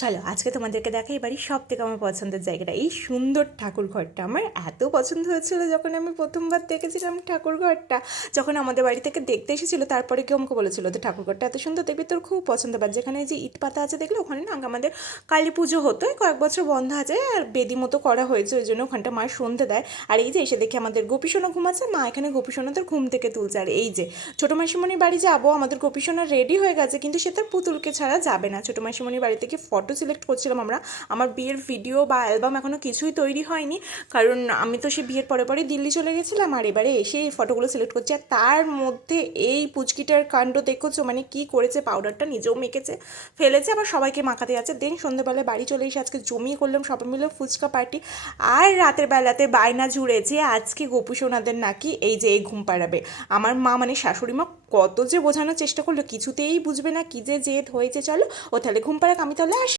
চলো আজকে তোমাদেরকে দেখাই বাড়ির সব থেকে আমার পছন্দের জায়গাটা। এই সুন্দর ঠাকুর ঘরটা আমার এত পছন্দ হয়েছিল যখন আমি প্রথমবার দেখেছিলাম ঠাকুর ঘরটা। যখন আমাদের বাড়ি থেকে দেখতে এসেছিলো তারপরে কেউ আমাকে বলেছিল যে ঠাকুর ঘরটা এত সুন্দর, দেখবি তোর খুব পছন্দ। বাট যেখানে যে ইট পাতা আছে দেখলে ওখানে না আমাদের কালী পুজো হতো, কয়েক বছর বন্ধ আছে আর বেদি মতো করা হয়েছে, ওই জন্য ওখানটা মায়ের সন্ধে দেয়। আর এই যে এসে দেখি আমাদের গোপীসোনা ঘুমাচ্ছে, মা এখানে গোপীসোনাদের ঘুম থেকে তুলছে। আর এই যে ছোটো মাসিমণির বাড়ি যাবো, আমাদের গোপীসোনা রেডি হয়ে গেছে কিন্তু সে তার পুতুলকে ছাড়া যাবে না। ছোটো মাসিমণির বাড়ি থেকে ফটো সিলেক্ট করছিলাম আমরা। আমার বিয়ের ভিডিও বা অ্যালবাম এখনও কিছুই তৈরি হয়নি, কারণ আমি তো সে বিয়ের পরে পরে দিল্লি চলে গেছিলাম। আর এবারে এসে এই ফটোগুলো সিলেক্ট করছি। আর তার মধ্যে এই পুচকিটার কাণ্ড দেখেছো, মানে কি করেছে, পাউডারটা নিজেও মেখেছে, ফেলেছে, আবার সবাইকে মাখাতে যাচ্ছে। দেন সন্ধ্যেবেলায় বাড়ি চলে এসে আজকে জমিয়ে করলাম সবাই মিলে ফুচকা পার্টি। আর রাতের বেলাতে বায়না জুড়েছে আজকে গোপী সোনাদের নাকি এই যে এই ঘুম পাড়াবে। আমার মা মানে শাশুড়ি মা কত যে বোঝানোর চেষ্টা করলো, কিছুতেই বুঝবে না, কি যে জেদ হয়েছে। চলো ও তাহলে ঘুম পাড়াক, আমি তাহলে আসি।